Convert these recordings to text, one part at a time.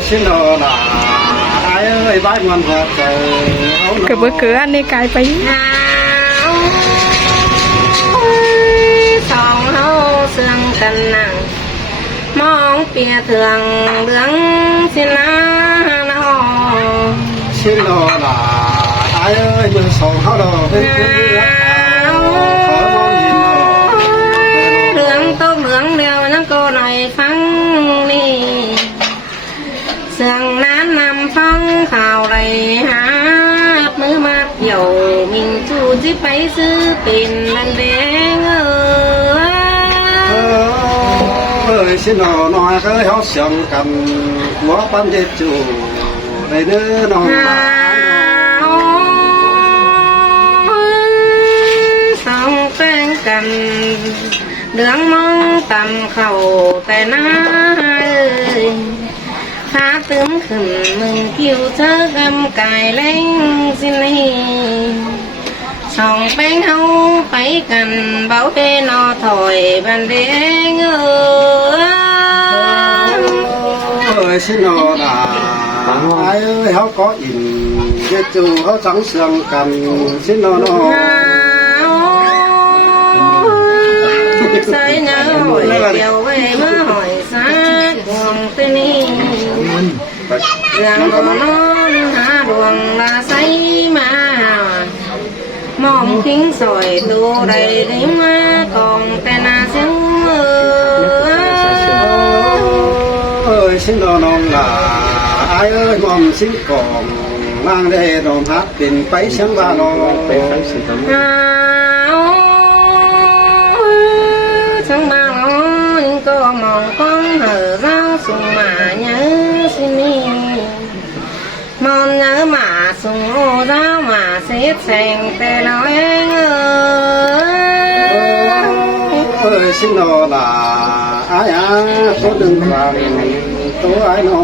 xin đồ là ai ơi bái ngoan vật cái bữa cửa anh đi càiไปสองเฮาเสื่องกันนั่งมองเปียเถืองเหลืองสินะน้อง xin đồ là ai ơi mình sầu hao đồ bên kiaเหลืองโตเหลืองเดียวนั่งก็หน่อยฟังนี่เสื่องนั้นนำฟังข่าวไรหามือมาเกี่ยวมิงจูจิไปซื้อเป็นดังแดงơi xin đồ nói cái háo sướng cầm của ban chế chủ đây nữa nó song quen cầm đường mong tầm khẩuแต่น้าข้าตื้มขึ้นมึงคิวเธอกำกายเล้งสินี่ส่องแป้งเฮาไปกันเบาเตนอถอยบันเดงơi xin đồ là ai ơi háo có in chế chủ háo trắng sướng cầm xin đồ nó say nhớ hỏi điều về mơ hỏi sát cuồng tên đi rằng có non há đường là say mà mong kính rồi tu đầy đi mà còn tên là xứng ơi xin đồ non là ai ơi mong xin còn mang đây đồn hát tình bấy sáng ba nó sáng ba nó có mong con hở rau sùng mà nhớ xin đi mong nhớ mà sùng ô rau mà xếp xèn tê nói ơi xin đồ là ai á có đừng vàng tố ai nó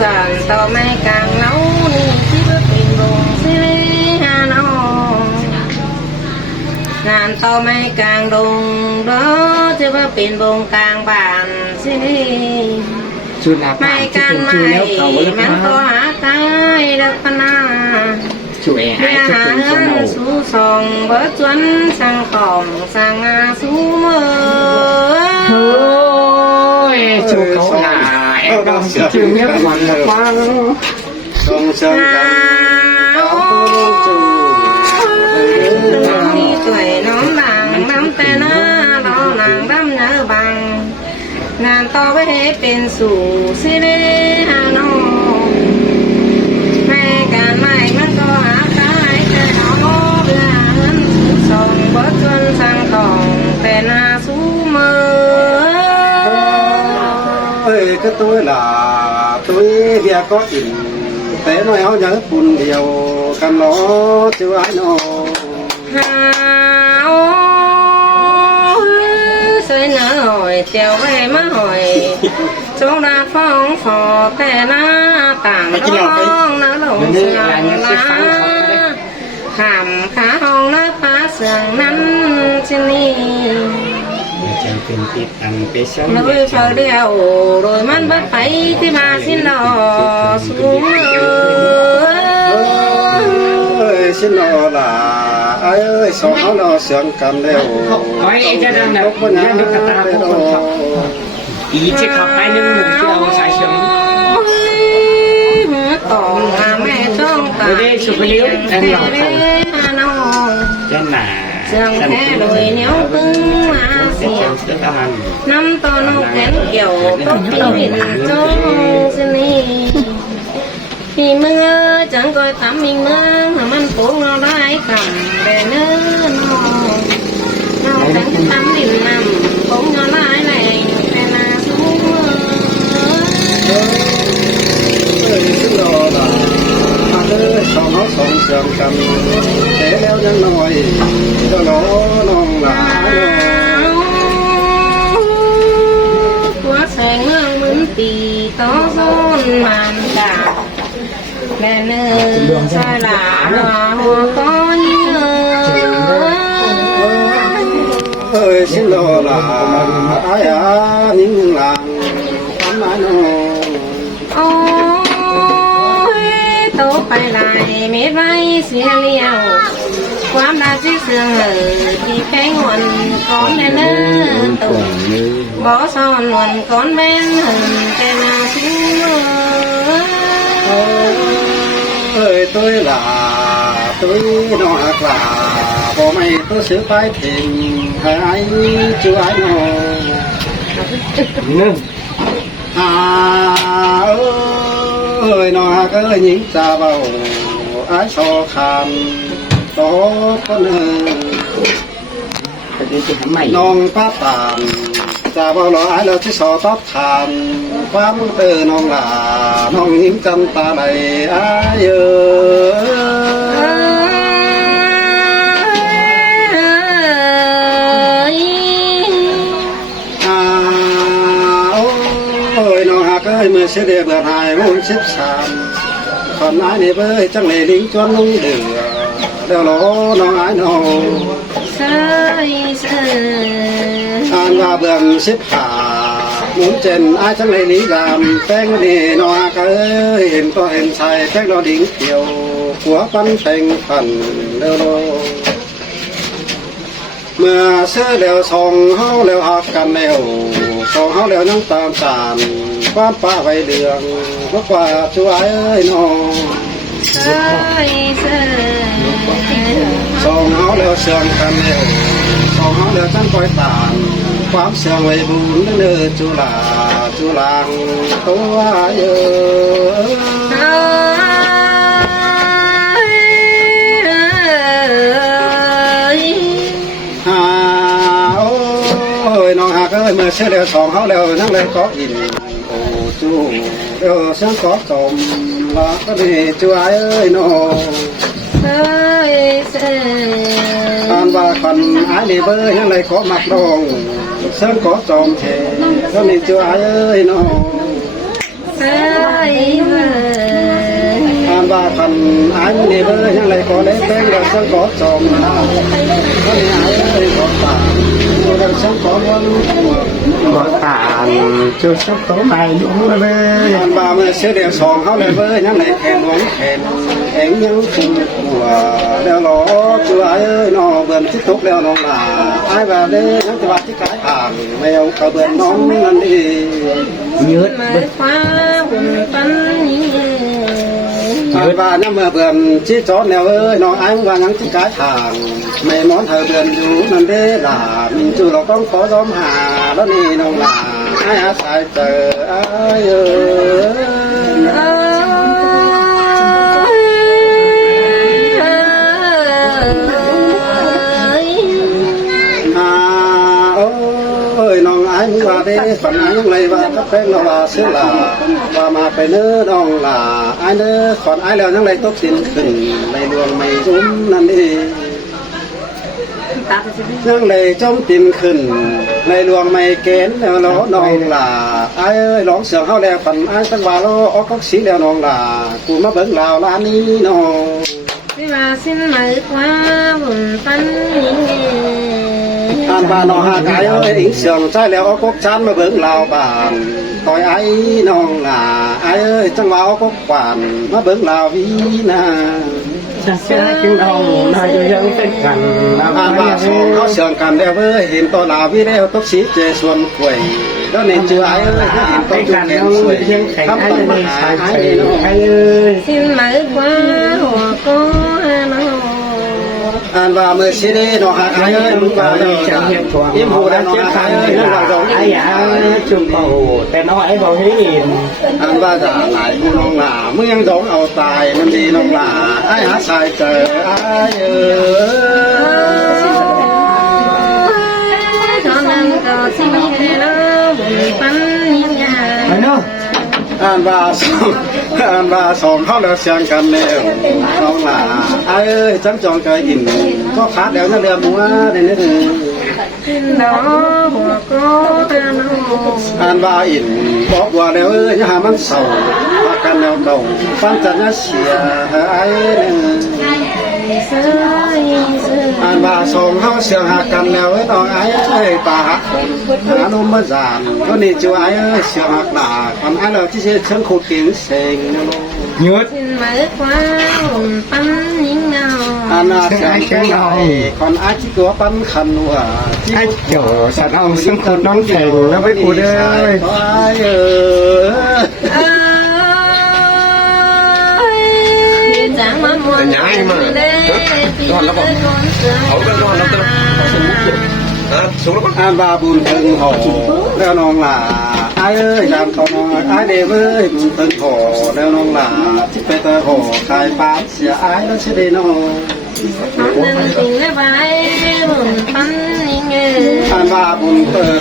dần tàu mây càng nấu đi chỉ có tiền buồn xí hà nó ngàn tàu mây càng đùng đó chỉ có tiền buồn càng bàn xí mây càng mây mang có há cái đất na chủ ai cho hà chúng cho nổ su sòng bớt chuẩn sang còng sang su mơ ôi chủ cậu là em đang chưa biết hoàn là qua không sơn tuổi nón làng nắm tên nó làng đắm nhớ bằng ngàn to với hếtเป็นสู่สิเดฮานอแม่การไม่มันก็หาขายแต่เอาเรือเงินส่งเบิดจนสั่งของแต่นาสูเมอ ơi cái tôi là tôi bia có in té nói áo nhớ buồn điều cầm nó chưa ai nó sơi nở hỏi chiều về má hỏi chỗ đa phong phò tè na tảng đông nở lồng sườn lá khảm khá hông nở phá sườn nắn trên đi nơi phở đèo rồi mắt bắt phải thì bà xin đò xuống ơi xin nó là ai ơi sao nó sướng cầm đều nói em cho nên là nhà nước ta cũng không học ý chỉ học hai năm mình chưa đâu sai sớm còn mẹ trong ta đây chụp cái liễu em nhỏ chân là sương thế đôi néo cứng mà xìa năm to nó kén kiểu tốt kinh hình cho xin đi thì mưa chẳng coi tắm mình mưa màมันphố nó đái cầm để nữa nó chẳng tắm đình nằm phố nó đái này để là xuống xin nó là ai ơi sao nó sống sướng cầm để leo nhân nói cho nó là quá sáng mưa mướn tì tó rôn màn cả mẹ nơ sai là hoa có nhớ ơi xin lỗi là ai à những làng tắm ai nó ôi tố phải lại mẹ vai xìa liềuความรักที่เสื่อมที่แป้งวันก้อนแน่นตุ่มบ่ซ้อนวันก้อนแม่นแต่นาชิ้น ơi tôi là tôi nó hạt là bộ mày tôi sửa phải thình hai chú ai nó ơi nó hạt ơi những ta vào ái so khăn đó con non phát tàn ta bao lo ái lo chỉ so tóc thàn quá muốn từ non là non những chân ta này ai ơi non hạt ơi mưa sẽ để bờ hai muốn xếp sàn còn ai này với chẳng lẽ lính cho nông đường đeo lỗ non ái nó an và bường xếp hạ muốn trên ai chẳng lấy lý làm phèn đi nó cái hình to hình xài phèn nó đỉnh chiều của văn thành phần đeo lô mưa sẽ leo sông hao leo hạt cằn leo sông hao leo những tàn tàn quan pa vây đường bước qua chú ái nó sông hao leo sương cằn leo sông hao leo chẳng coi tànความเสื่อมไว้บุญเนื้อจุฬาจุฬาตัวเยโอ้ยน้องหากเอ้ยเมื่อเชื่อแล้วสองเขาแล้วนั่งเลยก็อินโอ้จูเดี๋ยวเสียงก็จมละก็ดีจุ๋ยเอ้ยน้องอันว่าคนหายดีเบอร์ยังเลยก็มักลงเส้นก็จอมเทก็นี่จ้าเอ้ยน้องอันว่าคนหายดีเบอร์ยังเลยก็เล่นแป้งแล้วเส้นก็จอมก็นี่หายเลยก็ตาเส้นก็วันก็ตาจุดสักตัวใหม่ดูเลยอันว่าเมื่อเสียเดียวสองเขาเลยเบอร์ยังเลยแข็งหลงแข็งเอ็งยังคุ้มหัวแล้วล้อจ้าเอ้ยน้องเบิ่มที่ทุกแล้วน้องหลาไอ้แบบนี้นักจังหวัดที่ขายผ่านไม่เอากระเบื้องน้องนั่นดียืดเบิ่มฟ้าบุญปันยืดว่าน้ำเมื่อเบิ่มชี้จอดแล้วเอ้ยน้องไอ้ว่ายังที่ขายผ่านไม่มอนเธอเดือนอยู่นั่นเด้หลามีจู่เราต้องขอร้องหาแล้วนี่น้องหลาไอ้อาศัยเจอไอ้เอ้ว่าเด้ฝันยังไงว่าถ้าเป็นเราว่าเสียละว่ามาไปเนื้อน้องละไอ้เนื้อขอนไอ้แล้วยังไงตกสินขึ้นในดวงไม่จุ้มนั่นเองยังไงจมตินขึ้นในดวงไม่เกณฑ์แล้วล้อน้องละไอ้ร้องเสียงเขาแล้วฝันไอ้ตั้งว่าล้อออกก็สีแล้วน้องละกูมาเบิ่งลาวร้านนี้น้องที่ว่าสิ้นหมายความบุญปันอันบ้านน้องหาไก่เอ้ยอิงเสียงใช่แล้วเอากบชันมาเบิ่งลาวบ้านต่อยไอ้น้องหน้าไอ้เอ้ยจังหวะเอากบกวานมาเบิ่งลาววีนาจะเสียกินเอานายยังเป็นกันอันบ้านสองเขาเสียงกันแล้วเอ้ยเห็นตัวลาววีแล้วตบสีเจส่วนกล้วยแล้วนี่จือไอ้เอ้ยเห็นตัวจุกแขนสวยทำต้นไม้ไอ้น้องไอ้เอ้ยสิ้นหมายความหัวก็น้องอันว่าเมื่อสิได้น้องหาไอ้เอ้ยมึงว่าจะเห็นตัวยิ้มหูแล้วน้องหาไอ้เอ้ยนั่งว่าร้องไอ้ยาจุ่มเบาแต่น้องไอ้บอกให้เห็นอันว่าจะหลายผู้น้องหลาเมื่อยังร้องเอาตายมันดีน้องหลาไอ้หาสายเจอไอ้เอ้ยตอนนั้นก็สิมีแล้วบุญปันยาไปเนาะอันว่าสองเขาแล้วเสียงกันแล้วน้องหลาไอ้เอ้ยจังจองใจอินก็ขาดแล้วนั่นเรือมัวในนี้ถึงน้องหัวก็อันว่าอินบอกว่าแล้วเอ้ยหามันเศร้าพากันแล้วเก่าฟังจันทร์เสียไอ้เนี่ย เสื้อเสื้อ อ่านว่าสองเขาเสียงหักกันแล้วไอ้น้องไอ้เอ้ยป่าหักหาลมมาจานก็นี่จูไอ้เอ้ยเสียงหักหนาคนไอ้เราที่เชื่อเชิงโคตรเก่งเซ็งนะลูก nhớ ขึ้นมาคว้าหุ่นปั้นยิ่งเงา อันน่าเสียงแก่ใหญ่คนไอ้ที่ตัวปั้นขันหัวที่ ai kiểu sẵn ông xưng thật non thành nó với cụ đây ไอ้เออ chẳng mà muốn nhái mà ngon lắm không ấu cái ngon lắm đâu xuống nó con อ่านว่าบุญถึงหอแล้วน้องหล่าไอ้เอ้ยยามตอนน้องไอ้เดวเอ้ยบุญถึงหอแล้วน้องหล่าที่ไปเตอหอคายปาเสียไอ้แล้วเสียได้น้อง nên tình là bài buồnปั้นยิ่งเงย อ่านว่าบุญ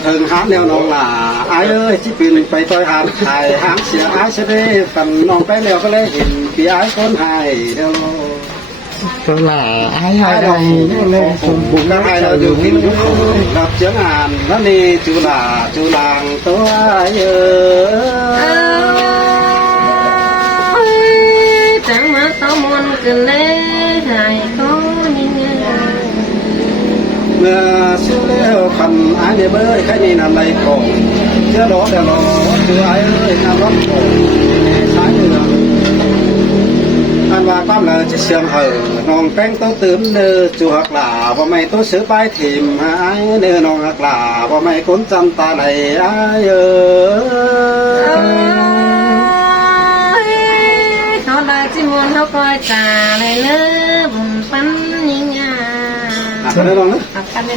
ถึงหามแล้วน้องหล่าไอ้เอ้ยที่ปีนไปต่อยหามขายหามเสียไอ้เสียได้ฝันน้องไปแล้วก็เลยเห็นพี่ไอ้คนหายเดียว tôi là ai hai đây lên บุญน้ำไอ้เราอยู่กินทุกคนรับเสียงอ่านนั่นนี่จุฬาจุฬางตัวเยอะ chẳng mà tao muốn cứ lấy hai conยิ่งเงย เมื่อเชื่อแล้วคันไอ้เนี่ยเบ้ยแค่นี้นำไรก่อนเชื่อรอเดี๋ยวรอคือไอ้เอ้ยนำรถก่อนสายเมืองอันว่าความเลยจะเสื่อมเหอน้องแป้งโตตื่นเนื้อจูหักหลาว่าไม่โตซื้อไปถิ่มหายเนื้อน้องหักหลาว่าไม่ก้นจำตาไหลไอ้เออ เขาได้ที่มวนเขาคอยตาเลยเลิบุญปั้นยิ่งเงย อ่ะไปเลยน้องนะ อาการเป็น